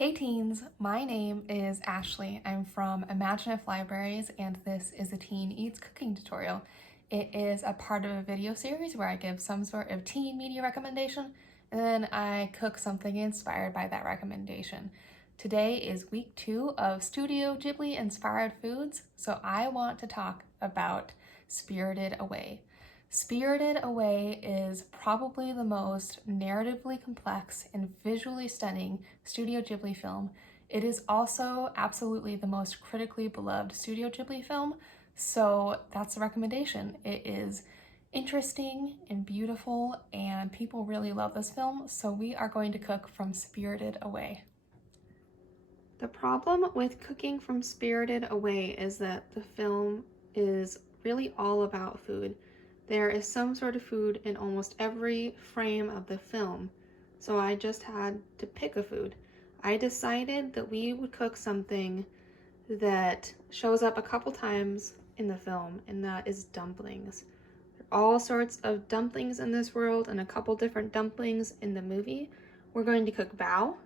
Hey teens, my name is Ashley. I'm from Imaginative Libraries and this is a Teen Eats cooking tutorial. It is a part of a video series where I give some sort of teen media recommendation and then I cook something inspired by that recommendation. Today is week 2 of Studio Ghibli inspired foods, so I want to talk about Spirited Away. Spirited Away is probably the most narratively complex and visually stunning Studio Ghibli film. It is also absolutely the most critically beloved Studio Ghibli film, so that's the recommendation. It is interesting and beautiful, and people really love this film, so we are going to cook from Spirited Away. The problem with cooking from Spirited Away is that the film is really all about food. There is some sort of food in almost every frame of the film, so I just had to pick a food. I decided that we would cook something that shows up a couple times in the film, and that is dumplings. There are all sorts of dumplings in this world and a couple different dumplings in the movie. We're going to cook bao,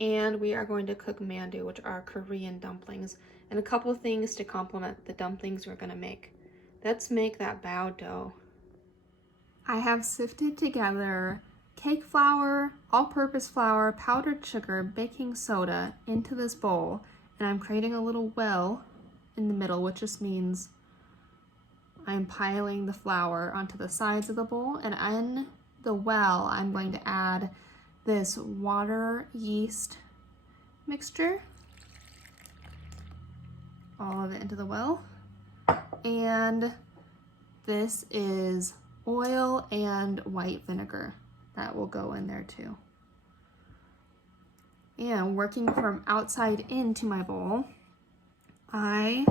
and we are going to cook mandu, which are Korean dumplings, and a couple things to complement the dumplings we're going to make. Let's make that bao dough. I have sifted together cake flour, all-purpose flour, powdered sugar, baking soda into this bowl, and I'm creating a little well in the middle, which just means I'm piling the flour onto the sides of the bowl, and in the well I'm going to add this water yeast mixture, all of it into the well. And this is oil and white vinegar that will go in there too. And working from outside into my bowl, I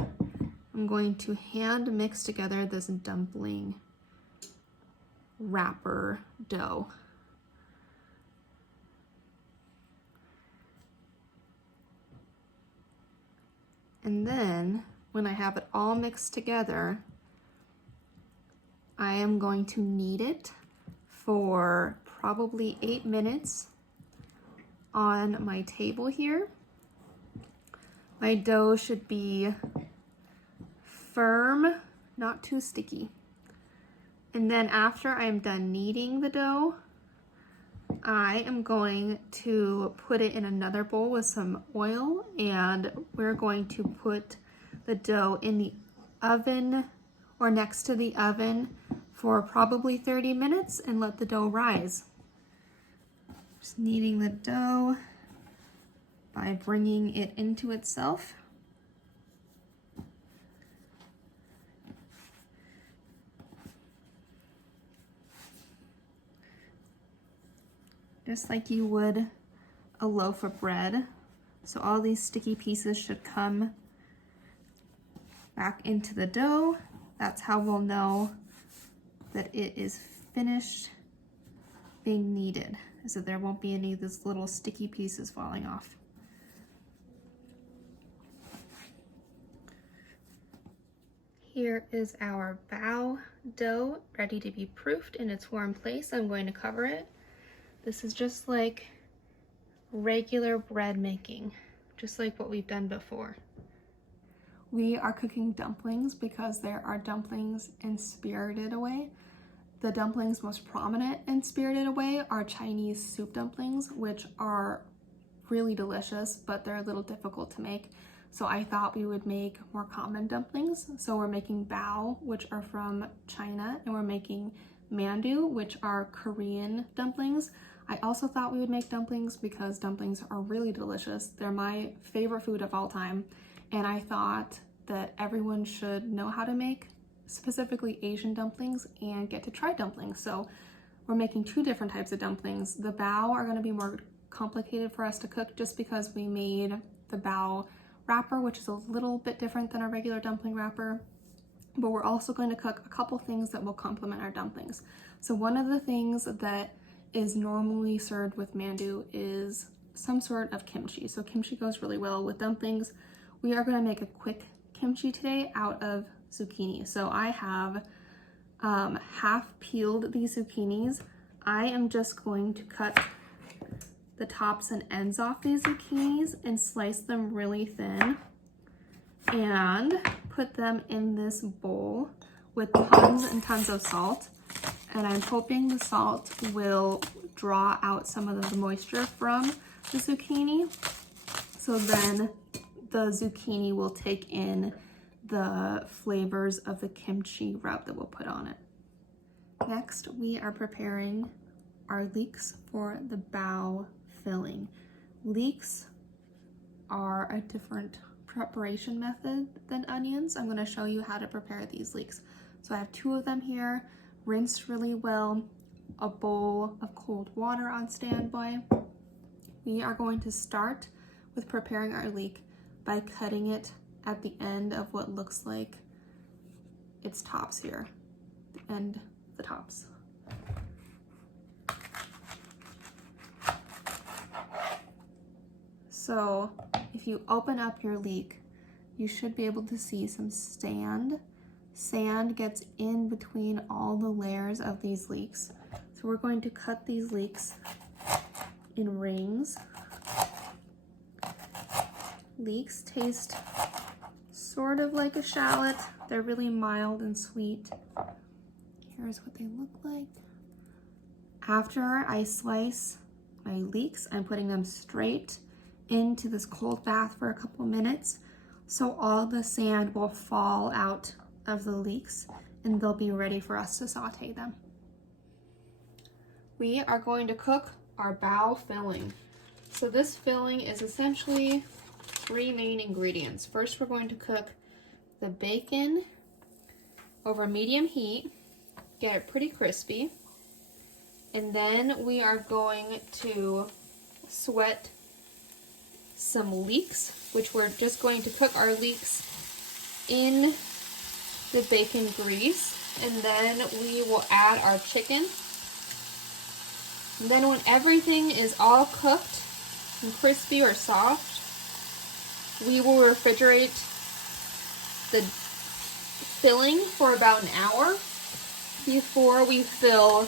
am going to hand mix together this dumpling wrapper dough. And then when I have it all mixed together, I am going to knead it for probably 8 minutes on my table here. My dough should be firm, not too sticky. And then after I'm done kneading the dough, I am going to put it in another bowl with some oil, and we're going to put the dough in the oven or next to the oven for probably 30 minutes and let the dough rise. Just kneading the dough by bringing it into itself. Just like you would a loaf of bread. So all these sticky pieces should come back into the dough. That's how we'll know that it is finished being kneaded, so there won't be any of these little sticky pieces falling off. Here is our bao dough ready to be proofed in its warm place. I'm going to cover it. This is just like regular bread making, just like what we've done before. We are cooking dumplings because there are dumplings in Spirited Away. The dumplings most prominent in Spirited Away are Chinese soup dumplings, which are really delicious, but they're a little difficult to make. So I thought we would make more common dumplings. So we're making bao, which are from China, and we're making mandu, which are Korean dumplings. I also thought we would make dumplings because dumplings are really delicious. They're my favorite food of all time. And I thought that everyone should know how to make specifically Asian dumplings and get to try dumplings. So we're making 2 different types of dumplings. The bao are going to be more complicated for us to cook just because we made the bao wrapper, which is a little bit different than a regular dumpling wrapper. But we're also going to cook a couple things that will complement our dumplings. So one of the things that is normally served with mandu is some sort of kimchi. So kimchi goes really well with dumplings. We are going to make a quick kimchi today out of zucchini. So I have half peeled these zucchinis. I am just going to cut the tops and ends off these zucchinis and slice them really thin and put them in this bowl with tons and tons of salt. And I'm hoping the salt will draw out some of the moisture from the zucchini. So then the zucchini will take in the flavors of the kimchi rub that we'll put on it. Next, we are preparing our leeks for the bao filling. Leeks are a different preparation method than onions. I'm going to show you how to prepare these leeks. So I have 2 of them here, rinsed really well, a bowl of cold water on standby. We are going to start with preparing our leek by cutting it at the end of what looks like its tops here, the end of the tops. So if you open up your leek, you should be able to see some sand. Sand gets in between all the layers of these leeks. So we're going to cut these leeks in rings. Leeks taste sort of like a shallot. They're really mild and sweet. Here's what they look like. After I slice my leeks, I'm putting them straight into this cold bath for a couple minutes so all the sand will fall out of the leeks and they'll be ready for us to saute them. We are going to cook our bao filling. So this filling is essentially 3 main ingredients. First, we're going to cook the bacon over medium heat, get it pretty crispy, and then we are going to sweat some leeks, which we're just going to cook our leeks in the bacon grease, and then we will add our chicken. And then when everything is all cooked and crispy or soft, we will refrigerate the filling for about an hour before we fill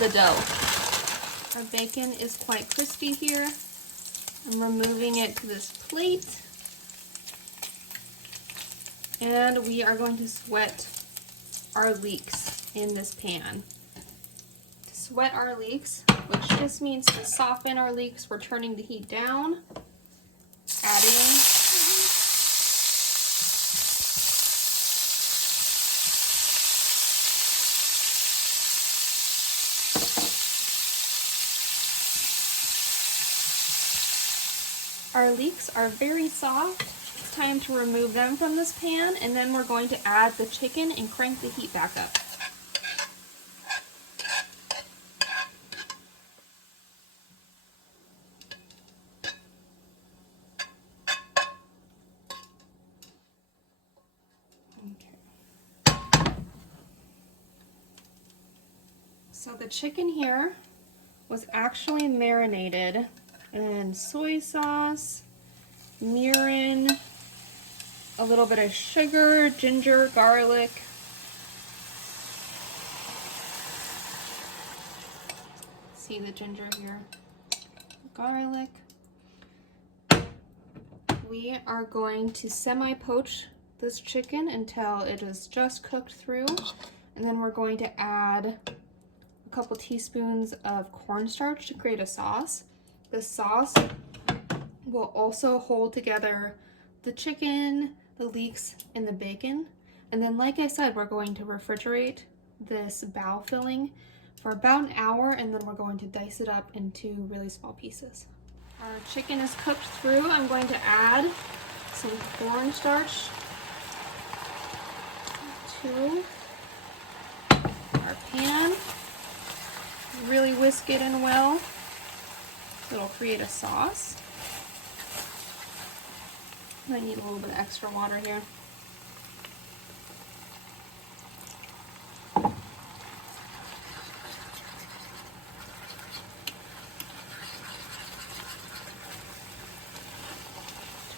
the dough. Our bacon is quite crispy here. I'm removing it to this plate. And we are going to sweat our leeks in this pan. To sweat our leeks, which just means to soften our leeks, we're turning the heat down, adding our leeks are very soft. It's time to remove them from this pan, and then we're going to add the chicken and crank the heat back up. Okay. So the chicken here was actually marinated in soy sauce, mirin, a little bit of sugar, ginger, garlic. See the ginger here, garlic. We are going to semi-poach this chicken until it is just cooked through, and then we're going to add a couple teaspoons of cornstarch to create a sauce. The sauce will also hold together the chicken, the leeks, and the bacon. And then, like I said, we're going to refrigerate this bao filling for about an hour, and then we're going to dice it up into really small pieces. Our chicken is cooked through. I'm going to add some cornstarch to our pan. Really whisk it in well. It'll create a sauce. I need a little bit of extra water here.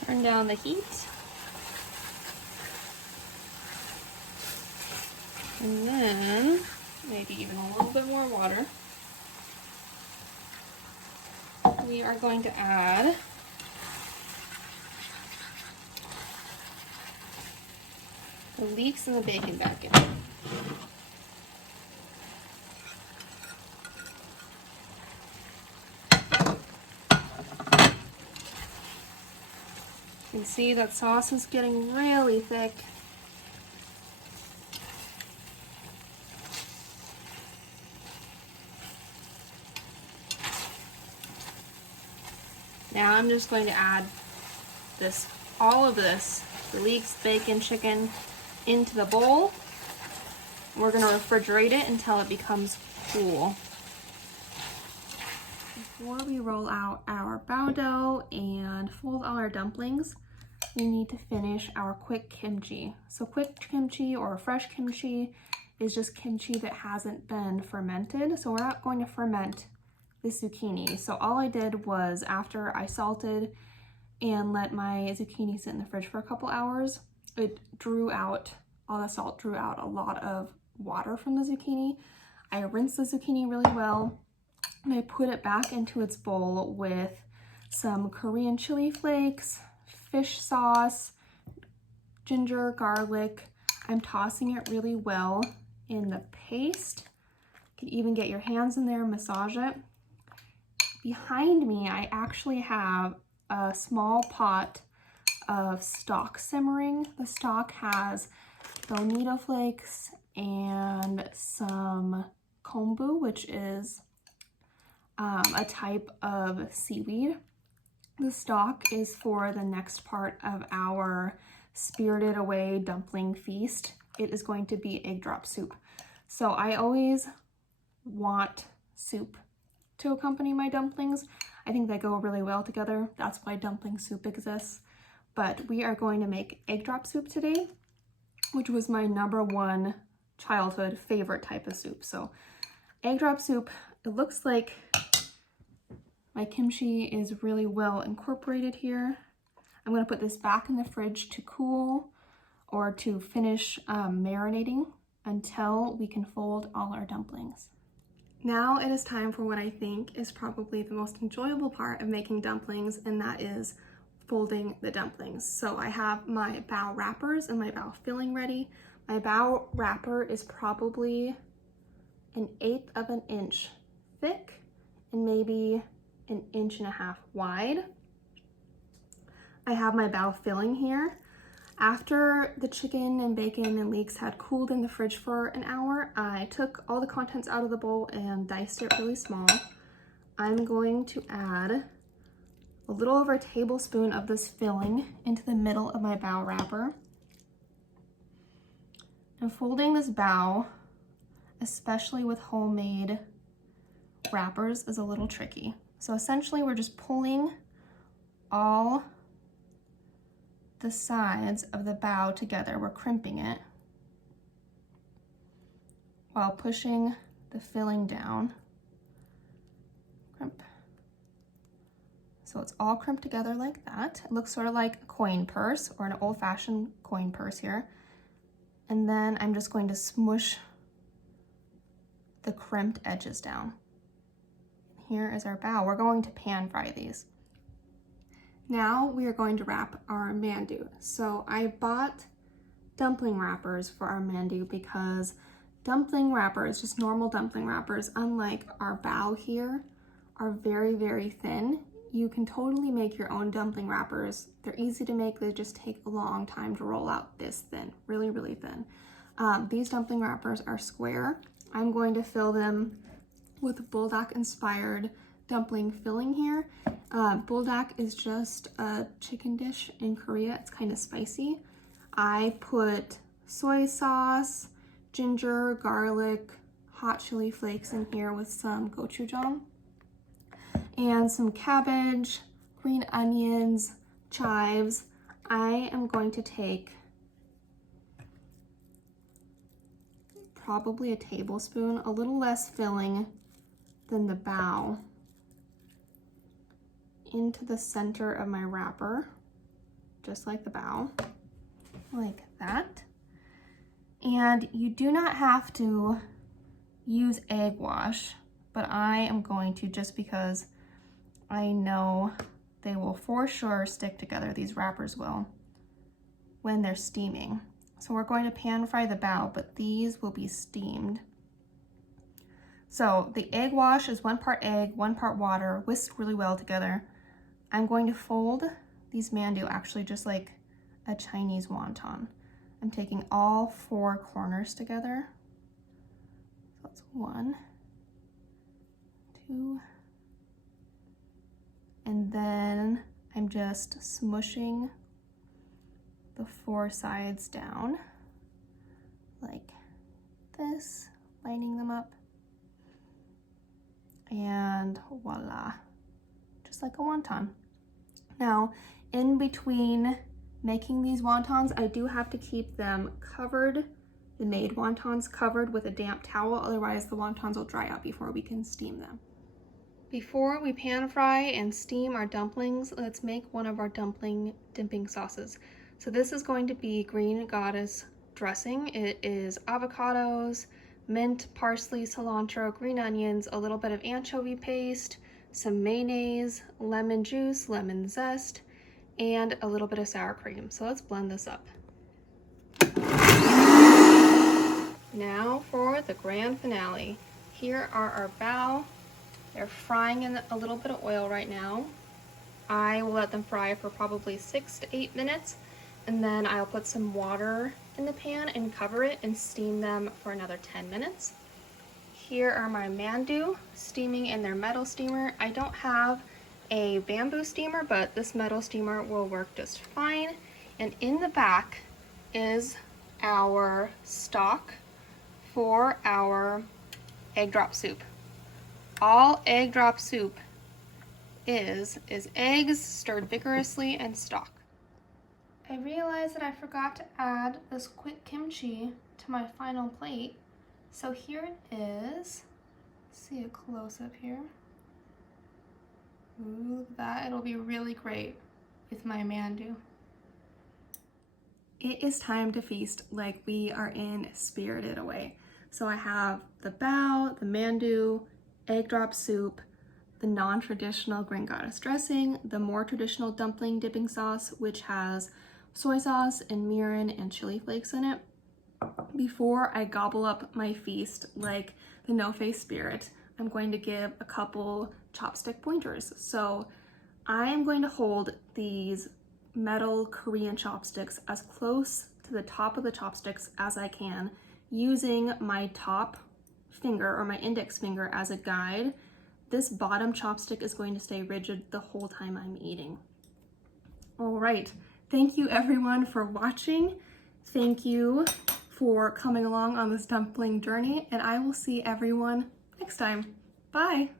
Turn down the heat. And then maybe even a little bit more water. we are going to add the leeks and the bacon back in. You can see that sauce is getting really thick. Now I'm just going to add all of this, the leeks, bacon, chicken, into the bowl. We're going to refrigerate it until it becomes cool. Before we roll out our bao dough and fold all our dumplings, we need to finish our quick kimchi. So quick kimchi or fresh kimchi is just kimchi that hasn't been fermented. So we're not going to ferment the zucchini. So all I did was, after I salted and let my zucchini sit in the fridge for a couple hours, all the salt drew out a lot of water from the zucchini. I rinsed the zucchini really well, and I put it back into its bowl with some Korean chili flakes, fish sauce, ginger, garlic. I'm tossing it really well in the paste. You can even get your hands in there and massage it. Behind me, I actually have a small pot of stock simmering. The stock has bonito flakes and some kombu, which is a type of seaweed. The stock is for the next part of our Spirited Away Dumpling Feast. It is going to be egg drop soup. So I always want soup to accompany my dumplings. I think they go really well together. That's why dumpling soup exists. But we are going to make egg drop soup today, which was my #1 childhood favorite type of soup. So egg drop soup, it looks like my kimchi is really well incorporated here. I'm going to put this back in the fridge to cool or to finish marinating until we can fold all our dumplings. Now it is time for what I think is probably the most enjoyable part of making dumplings, and that is folding the dumplings. So I have my bao wrappers and my bao filling ready. My bao wrapper is probably 1/8 of an inch thick and maybe 1.5 inches wide. I have my bao filling here. After the chicken and bacon and leeks had cooled in the fridge for an hour, I took all the contents out of the bowl and diced it really small. I'm going to add a little over a tablespoon of this filling into the middle of my bao wrapper. And folding this bao, especially with homemade wrappers, is a little tricky. So essentially we're just pulling all the sides of the bao together. We're crimping it while pushing the filling down. Crimp. So it's all crimped together like that. It looks sort of like a coin purse or an old-fashioned coin purse here. And then I'm just going to smush the crimped edges down. Here is our bao. We're going to pan fry these. Now we are going to wrap our mandu. So I bought dumpling wrappers for our mandu because dumpling wrappers, just normal dumpling wrappers, unlike our bao here, are very, very thin. You can totally make your own dumpling wrappers. They're easy to make, they just take a long time to roll out this thin, really, really thin. These dumpling wrappers are square. I'm going to fill them with buldak inspired dumpling filling here. Buldak is just a chicken dish in Korea. It's kind of spicy. I put soy sauce, ginger, garlic, hot chili flakes in here with some gochujang and some cabbage, green onions, chives. I am going to take probably a tablespoon, a little less filling than the bao, into the center of my wrapper, just like the bao, like that. And you do not have to use egg wash, but I am going to, just because I know they will for sure stick together, these wrappers will, when they're steaming. So we're going to pan fry the bao, but these will be steamed. So the egg wash is 1 part egg, 1 part water, whisked really well together. I'm going to fold these mandu actually just like a Chinese wonton. I'm taking all 4 corners together. So that's 1, 2, and then I'm just smushing the 4 sides down like this, lining them up, and voila, just like a wonton. Now, in between making these wontons, I do have to keep them covered, the made wontons covered with a damp towel, otherwise the wontons will dry out before we can steam them. Before we pan fry and steam our dumplings, let's make one of our dumpling dipping sauces. So this is going to be green goddess dressing. It is avocados, mint, parsley, cilantro, green onions, a little bit of anchovy paste, some mayonnaise, lemon juice, lemon zest, and a little bit of sour cream. So let's blend this up. Now for the grand finale. Here are our bao. They're frying in a little bit of oil right now. I will let them fry for probably 6 to 8 minutes, and then I'll put some water in the pan and cover it and steam them for another 10 minutes. Here are my mandu steaming in their metal steamer. I don't have a bamboo steamer, but this metal steamer will work just fine. And in the back is our stock for our egg drop soup. All egg drop soup is eggs stirred vigorously and stock. I realized that I forgot to add this quick kimchi to my final plate. So here it is. See a close up here. Ooh, look at that. It'll be really great with my mandu. It is time to feast like we are in Spirited Away. So I have the bao, the mandu, egg drop soup, the non-traditional green goddess dressing, the more traditional dumpling dipping sauce, which has soy sauce and mirin and chili flakes in it. Before I gobble up my feast like the no-face spirit, I'm going to give a couple chopstick pointers. So I am going to hold these metal Korean chopsticks as close to the top of the chopsticks as I can, using my top finger or my index finger as a guide. This bottom chopstick is going to stay rigid the whole time I'm eating. All right, thank you everyone for watching. Thank you for coming along on this dumpling journey, and I will see everyone next time. Bye.